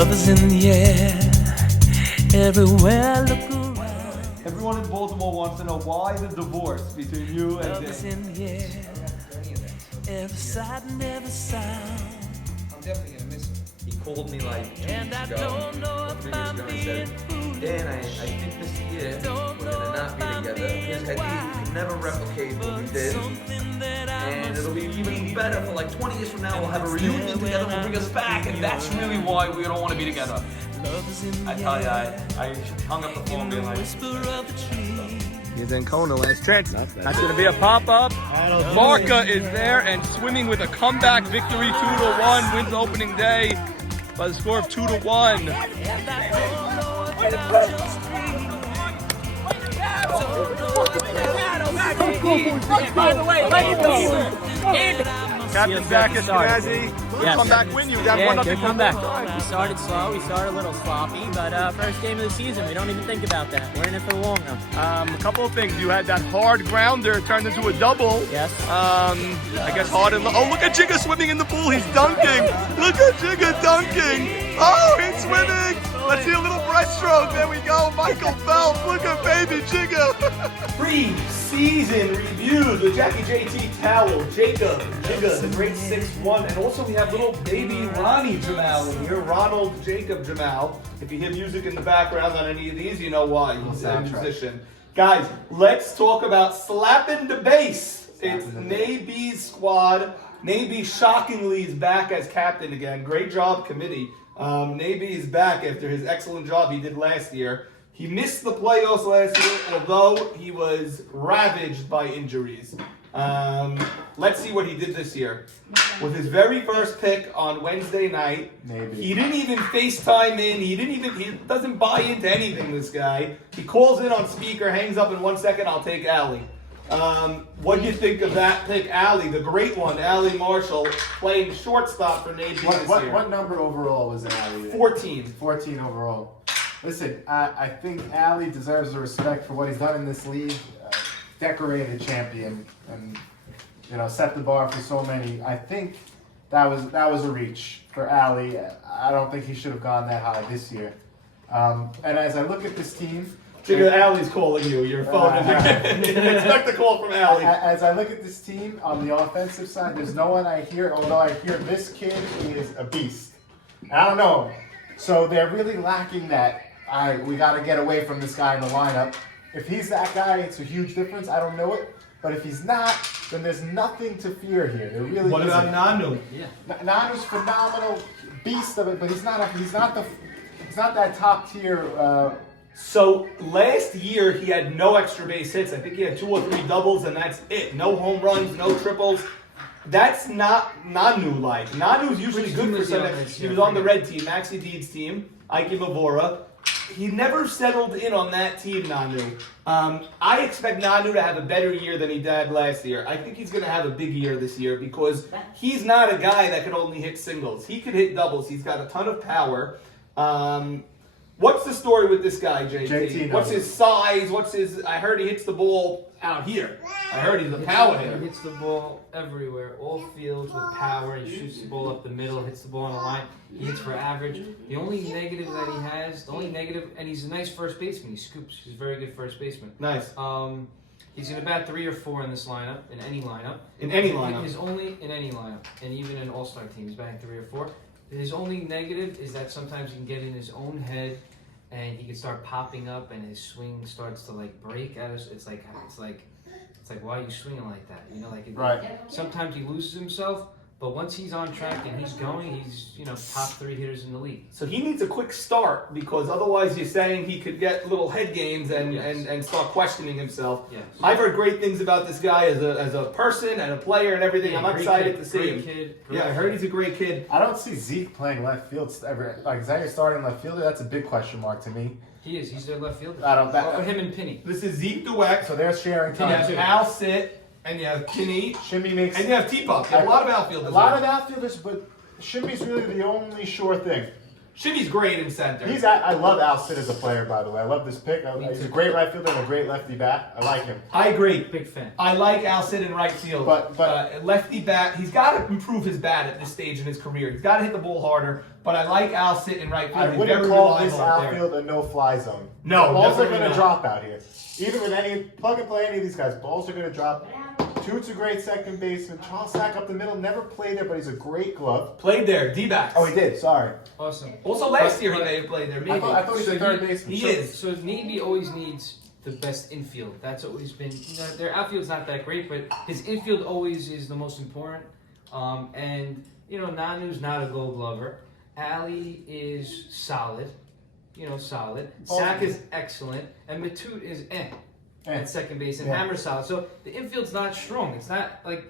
Love is in the air, everywhere look around. Everyone in Baltimore wants to know why the divorce between you and Love is Dick. in the air, every sight and every sound. I'm definitely gonna miss him. He called me like 2 And I weeks ago, don't know or if 3 weeks I'm ago, and he being said, foolish. Dan, I think this year we're gonna not be together because I think we can never replicate what we did, and it'll be even better for like 20 years from now. We'll have a reunion together, we'll bring us back, and that's really why we don't want to be together. I tell you, I hung up the phone being like, Here's Ancona, last chance. That's going to be a pop-up. Marca is there and swimming with a comeback victory, 2-1, wins opening day by the score of 2-1. By the way, let's go. Captain Zach Eskenazi, comeback win. You got one up good in comeback. We started slow, we started a little sloppy, but first game of the season, we don't even think about that. We're in it for the long run. A couple of things. You had that hard grounder turned into a double. Yes. I guess hard and oh, look at Jigga swimming in the pool. He's dunking. Look at Jigga dunking. Oh, he's swimming. Let's see a little breaststroke. There we go. Michael Phelps. Look at baby Jigga. Preseason reviews with Jackie JT Towel, Jacob, Jigga, the great 6'1", and also we have little baby Ronnie Jamal in here, Ronald Jacob Jamal. If you hear music in the background on any of these, you know why. He's a musician. Guys, let's talk about Slappin' Da Base. It's Naby's squad. Naby shockingly is back as captain again. Great job, committee. Naby is back after his excellent job he did last year. He missed the playoffs last year, although he was ravaged by injuries. Let's see what he did this year. With his very first pick on Wednesday night, he didn't even FaceTime in. He doesn't buy into anything, this guy. He calls in on speaker, hangs up in 1 second, I'll take Allie. What do you think of that pick, Allie, the great one, Allie Marshall, playing shortstop for Navy this year? What number overall was Allie? 14. 14 overall. Listen, I think Allie deserves the respect for what he's done in this league. Decorated champion, and set the bar for so many. I think that was a reach for Allie. I don't think he should have gone that high this year. And as I look at this team, Allie's calling you. Your phone. Expect a call from Allie. As I look at this team on the offensive side, there's no one I hear. Although I hear this kid is a beast. I don't know. So they're really lacking that. We got to get away from this guy in the lineup. If he's that guy, it's a huge difference. I don't know it. But if he's not, then there's nothing to fear here. There really What about Nanu? Yeah. Nanu's phenomenal, beast of it, but he's not that top tier. So last year he had no extra base hits. I think he had 2 or 3 doubles, and that's it. No home runs, no triples. That's not Nanu-like. Nanu's usually good for something. He was on the red team, Maxi Deed's team, Ike Mavora. He never settled in on that team, Nanu. I expect Nanu to have a better year than he did last year. I think he's going to have a big year this year because he's not a guy that could only hit singles. He could hit doubles. He's got a ton of power. What's the story with this guy, JT? What's his size? I heard he hits the ball out here. I heard he's a power hitter. He hits the ball everywhere, all fields with power. He shoots the ball up the middle, hits the ball on the line. He hits for average. The only negative that he has, and he's a nice first baseman. He scoops. He's a very good first baseman. Nice. He's going to bat 3 or 4 in this lineup, in any lineup. In any lineup. In any lineup, and even an all-star team, he's batting 3 or 4. His only negative is that sometimes he can get in his own head, and he can start popping up, and his swing starts to break at us. It's like why are you swinging like that? Right. Sometimes he loses himself, but once he's on track and he's going, he's top 3 hitters in the league. So he needs a quick start because otherwise you're saying he could get little head games and start questioning himself. Yes. I've heard great things about this guy as a person and a player and everything. I'm excited to see him. Kid, I heard he's a great kid. I don't see Zeke playing left field ever. Is that your starting left fielder? That's a big question mark to me. He is. He's their left fielder. Him and Penny. This is Zeke Dweck. So they're sharing You time. have Al Sit, and you have Kinney, Shimmy makes. and you have T-Pup. You have a lot of outfielders. A lot of outfielders, but Shimmy's really the only sure thing. Shimmy's great in center. I love Al Sid as a player, by the way. I love this pick. He's a great right fielder and a great lefty bat. I like him. I agree. Big fan. I like Al Sid in right field. But lefty bat, he's got to improve his bat at this stage in his career. He's got to hit the ball harder. But I like Al Sid in right field. I He's wouldn't very call this reliable out there. outfield a no-fly zone. No, the balls are definitely going to not. drop out here. Even with any plug and play any of these guys, balls are going to drop. Toots a great second baseman. Charles Sack up the middle, never played there, but he's a great glove. Played there, D-backs. Oh, he did. Sorry. Awesome. Also last year he may have played there, maybe. I thought he was a third baseman. He is. So Navy always needs the best infield. That's always been. Their outfield's not that great, but his infield always is the most important. And Nanu's not a Gold Glover. Ali is solid. Solid. Sack is excellent, and Matute is at second base, and Hammer's solid. So the infield's not strong. It's not like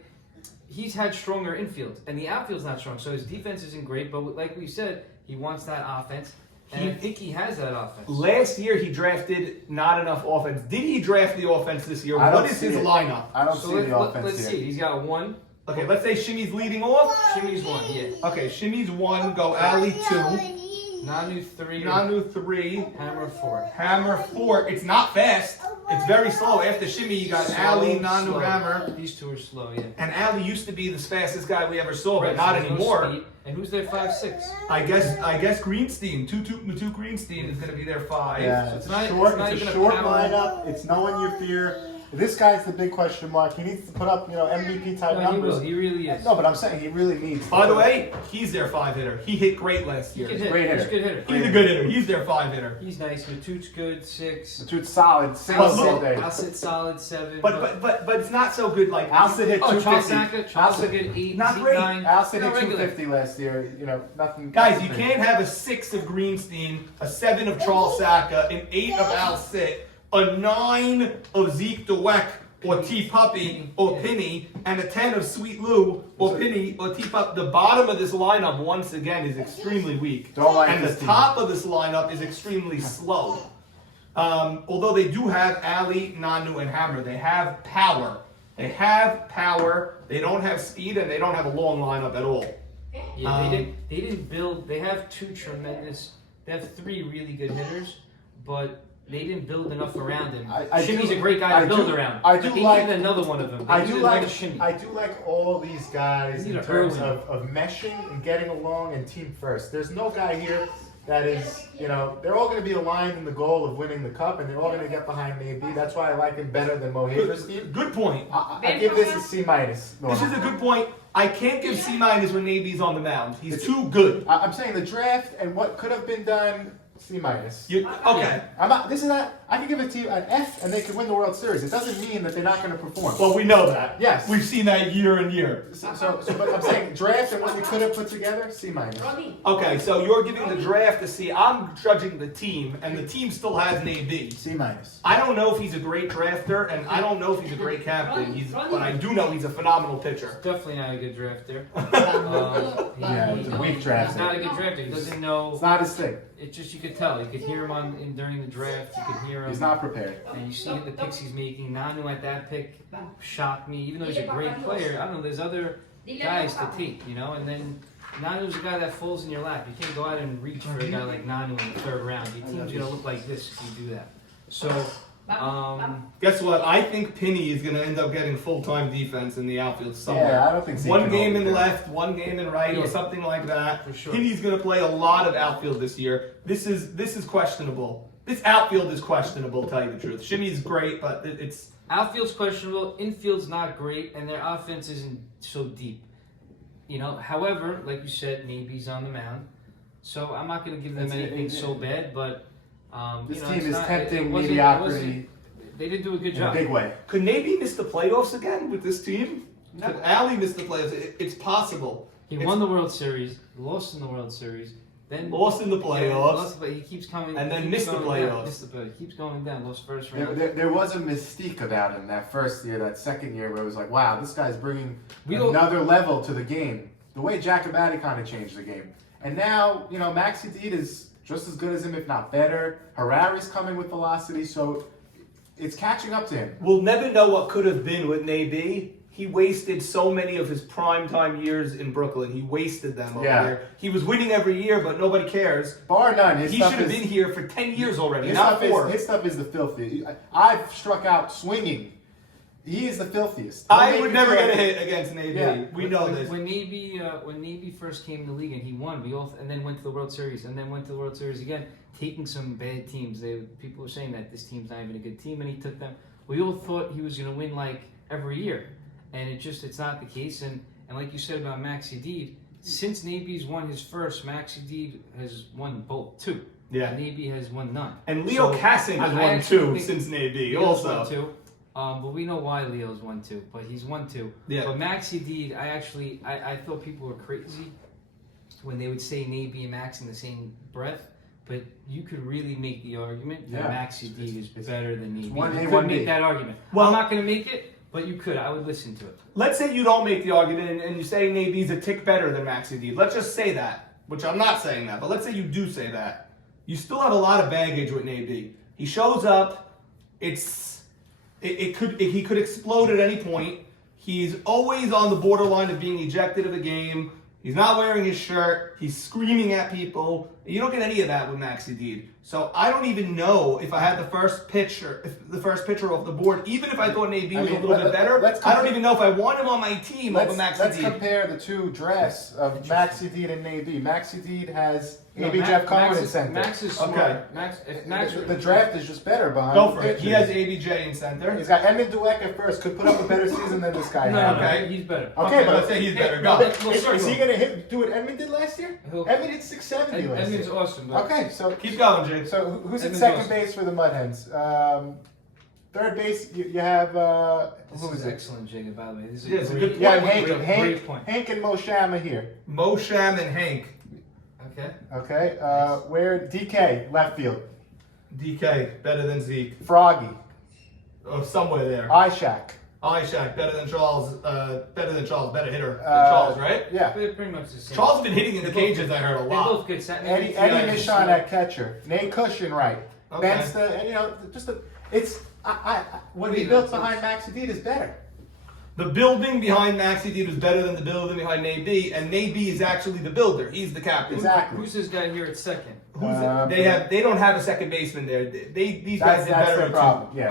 he's had stronger infield, and the outfield's not strong. So his defense isn't great, but like we said, he wants that offense, and I think he has that offense. Last year he drafted not enough offense. Did he draft the offense this year? What is his lineup? I don't see the offense Let's here. see. He's got one. Okay, let's say Shimmy's leading off. Shimmy's one. Yeah. Okay, Shimmy's 1, go Ali 2. Nanu 3. Nanu 3. Hammer 4. Hammer 4. It's not fast. It's very slow. After Shimmy, you got Ali, Nanu, Slow. Hammer. These two are slow, yeah. And Ali used to be the fastest guy we ever saw, but Right, not so there's no anymore. speed. And who's their 5'6"? I guess Greenstein, Matute Greenstein is going to be their 5. Yeah, So it's, it's not- short, it's not it's a even a short power- lineup. It's no one you fear. This guy's the big question mark. He needs to put up, MVP type No, he numbers. will. He really is. No, but I'm saying he really needs. By the way, he's their 5 hitter. He hit great last He year. can He's hit. great He's a hitter. good hitter. a good hitter. He's their 5 hitter. He's nice. Matute's good. 6. Matute's solid. Single But look, all day. I'll sit solid 7. But it's not so good like Alcid hit Charles 250. Saka good 8. Not Zeke great. 9. Alcid hit Not regular. 250 last year. Nothing. Guys, you can't have a 6 of Greenstein, a 7 of Charles Saka, an 8 of Al Sit, a 9 of Zeke DeWeck or T Puppy or Penny, and a 10 of Sweet Lou or Penny or T Pup. The bottom of this lineup, once again, is extremely weak. Don't like and this the team. top of this lineup is extremely slow. Although they do have Ali, Nanu, and Hammer. They have power. They don't have speed, and they don't have a long lineup at all. Yeah, they didn't build. They have 2 tremendous. They have 3 really good hitters, but they didn't build enough around him. Shimmy's a great guy to build around. I do But they like needed another one of them. They I do needed like another Shimmy. I do like all these guys They in need a terms Irwin. of meshing and getting along and team first. There's no guy here that is, they're all going to be aligned in the goal of winning the cup, and they're all going to get behind AB. That's why I like him better than Mo Haver's team. Good point. I give this a C minus. This is a good point. I can't give C- when Navy's on the mound. He's too good. I'm saying the draft and what could have been done. C minus. Okay. I'm not. This is not. I can give a team an F, and they could win the World Series. It doesn't mean that they're not going to perform. Well, we know that. Yes. We've seen that year and year. But I'm saying draft and what we could have put together. C minus. Okay, so you're giving the draft a C. I'm judging the team, and the team still has an AB. C minus. I don't know if he's a great drafter, and I don't know if he's a great captain. But I do know he's a phenomenal pitcher. Definitely not a good drafter. Yeah, it's a weak draft. He's not a good drafter. He doesn't know. It's not his thing. It just, you could tell. You could hear him during the draft. You could hear him. He's not prepared. And you see the picks he's making. Nanu at that pick shocked me. Even though he's a great player, I don't know. There's other guys to take, And then Nanu's a guy that falls in your lap. You can't go out and reach for a guy like Nanu in the 3rd round. Your team's gonna look like this if you do that. So, Guess what? I think Penny is going to end up getting full-time defense in the outfield somewhere. Yeah, I don't think Zeke one can game hold in it. left, one game in right, or Yeah. something like that. For sure. Penny's going to play a lot of outfield this year. This is questionable. This outfield is questionable, to tell you the truth. Shimmy's great, but it's outfield's questionable. Infield's not great, and their offense isn't so deep. However, like you said, Navy's on the mound, so I'm not going to give them anything so bad. But This it's team is not- tempting it wasn't- mediocrity They didn't do a good in a job. big way. Could Navy miss the playoffs again with this team? Could Alley miss the playoffs? It's possible. He won the World Series, lost in the World Series, then Lost in the playoffs. lost, but he keeps coming And then he keeps missed the going down, playoffs. missed the playoffs. He keeps going down. Lost first round. There was a mystique about him that first year, that second year, where it was like, wow, this guy's bringing We don't- another level to the game. The way Jacobati kind of changed the game. And now, Maxi Deed is just as good as him, if not better. Harari's coming with velocity, so it's catching up to him. We'll never know what could have been with Navy, he wasted so many of his primetime years in Brooklyn. He wasted them over Yeah. there. He was winning every year, but nobody cares. Bar none. His He stuff should have is- been here for 10 years already, His not stuff, 4. his stuff is the filthy. I've struck out swinging. He is the filthiest. I would never get a hit against Navy. Yeah. We know this. When Navy first came to the league and he won, and then went to the World Series, and then went to the World Series again, taking some bad teams. People were saying that this team's not even a good team, and he took them. We all thought he was going to win like every year, and it's not the case. And like you said about Maxi Deed, since Navy's won his first, Maxi Deed has won both 2. Yeah. Navy has won none. And Leo Casson has I won actually 2 think since Navy Leo's also. won 2. But we know why Leo's won 2, but he's won 2. Yeah. But Maxi Deed, I thought people were crazy when they would say Navy and Max in the same breath. But you could really make the argument that Maxi Deed is better than Navy. one A, You one could B. make that argument. Well- I'm not going to make it, but you could. I would listen to it. Let's say you don't make the argument and you say Navy's a tick better than Maxi Deed. Let's just say that, which I'm not saying that, but let's say you do say that. You still have a lot of baggage with Navy. He shows up, he could explode at any point. He's always on the borderline of being ejected of a game. He's not wearing his shirt. He's screaming at people. You don't get any of that with Maxi Deed. So I don't even know if I had the first pitcher off the board, even if I thought Navy was a little bit better. I don't even know if I want him on my team over Maxi Let's Deed. compare the 2 drafts of Maxi Deed and Navy. Maxi Deed has A.B. Jeff Cohen in center. Max is smart. Okay. Max, The draft is just better behind Go the for it. He pitchers. has ABJ in center. He's got Edmund Dweck at first. Could put up a better season than this guy No, had. Okay. he's better. Okay, but let's say he's better. No, Go. but is he going to do what Edmund did last year? Who? Edmund hit 670 last Edmund's year. awesome. But Okay, so Keep going, Jake. So who's at Edmund's second awesome. base for the Mud Hens? Third base, you have This who is is it? excellent, Jacob, by the way. This is Yeah, it's a great, good Yeah, point. great point. Hank and Mo Shama here. Mo Sham and Hank. Okay. Okay, where DK left field, DK, better than Zeke. Froggy, Oh, somewhere there. Ishak. Ishak, better than Charles. Better hitter than Charles, right? Yeah. They're pretty much the same. Charles has been hitting in the cages, I heard a They're lot. both good. Eddie Yeah, Michon at catcher, Nate Cushion right, Okay. Bensta, and it's what he Yeah, built that's- behind Maxi Deed is better. The building behind Maxi Deed was better than the building behind Naby, and Naby is actually the builder. He's the captain. Exactly. Who's this guy here at second? They don't have a second baseman there. These guys did That's better the at problem. two. Yeah,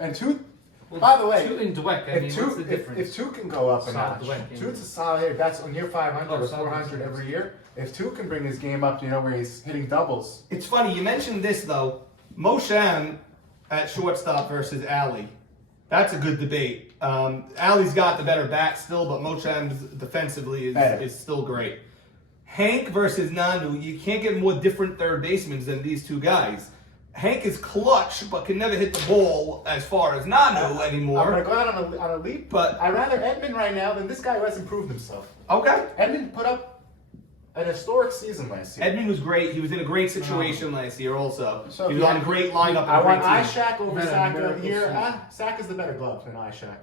Okay. two. Well, By the way, 2 and Dweck. I mean, If what's two, the difference? if 2 can go up a Solid notch, Dweck, yeah. 2's a solid hitter. That's on year 500 Oh, or solid 400 hitter. every year. If 2 can bring his game up, where he's hitting doubles. It's funny, you mentioned this though. Mo Sham at shortstop versus Alley. That's a good debate. Alley's got the better bat still, but Mo Sham defensively Better. is still great. Hank versus Nanu, you can't get more different third basemen than these 2 guys. Hank is clutch, but can never hit the ball as far as Nanu anymore. I'm gonna go out on a leap, But- I'd rather Edmund right now than this guy who hasn't proved himself. Okay. Edmund put up an historic season last year. Edmund was great. He was in a great situation last year also. So he was yeah, on a great lineup. and I a great want team. Ishak over Better Saka miracle here. season. Saka's the better glove than Ishak.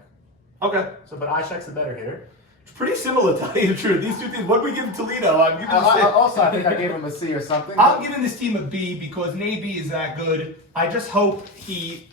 Okay. So, but Ishak's the better hitter. It's pretty similar, to tell you the truth. These 2 teams, what do we give Toledo? I'm giving Also, I think I gave him a C or something. I'm giving this team a B because Navy is that good. I just hope he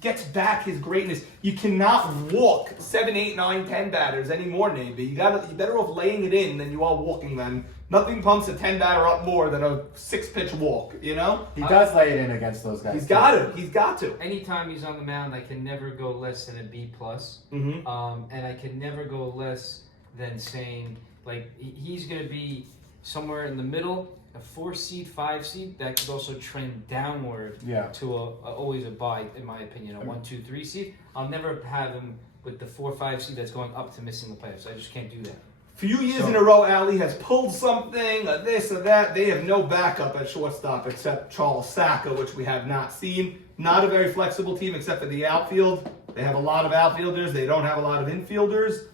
gets back his greatness. You cannot walk 7, 8, 9, 10 batters anymore, Navy. You're better off laying it in than you are walking them. Nothing pumps a 10 batter up more than a 6-pitch walk, you know? He does lay it in against those guys. He's got to. He's got to. Anytime he's on the mound, I can never go less than a B plus. Mm-hmm. And I can never go less than saying like he's going to be somewhere in the middle, a 4 seed, 5 seed that could also trend downward Yeah. to always a buy, in my opinion, a 1, 2, 3 seed. I'll never have him with the 4, 5 seed that's going up to missing the playoffs. I just can't do that. Few years in a row, Alley has pulled something, this or that. They have no backup at shortstop except Charles Saka, which we have not seen. Not a very flexible team except for the outfield. They have a lot of outfielders. They don't have a lot of infielders.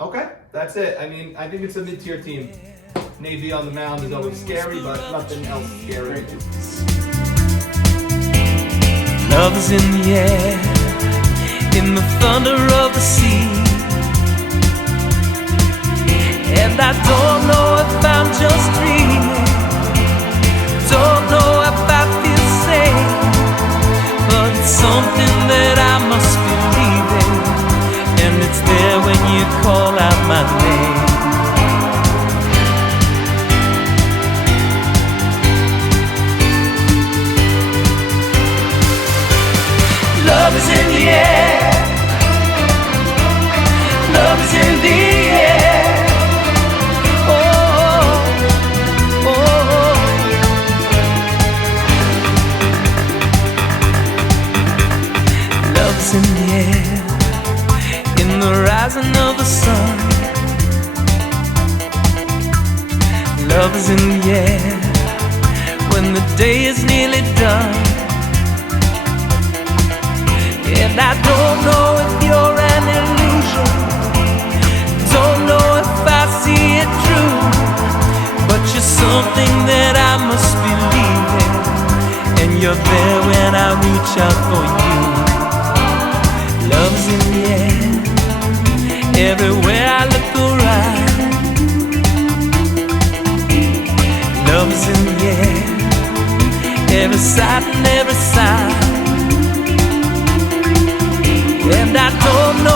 Okay, that's it. I mean, I think it's a mid-tier team. Navy on the mound is always scary, but nothing else scary. Love is in the air, in the thunder of the sea. And I don't know if I'm just dreaming, don't know if I feel safe, but it's something that I must believe in. rising of the sun. Love is in the air when the day is nearly done. And I don't know if you're an illusion, don't know if I see it true, but you're something that I must believe in, and you're there when I reach out for you. Love's in the air, everywhere I look around. Love's in the air, every sight and every sound. And I don't know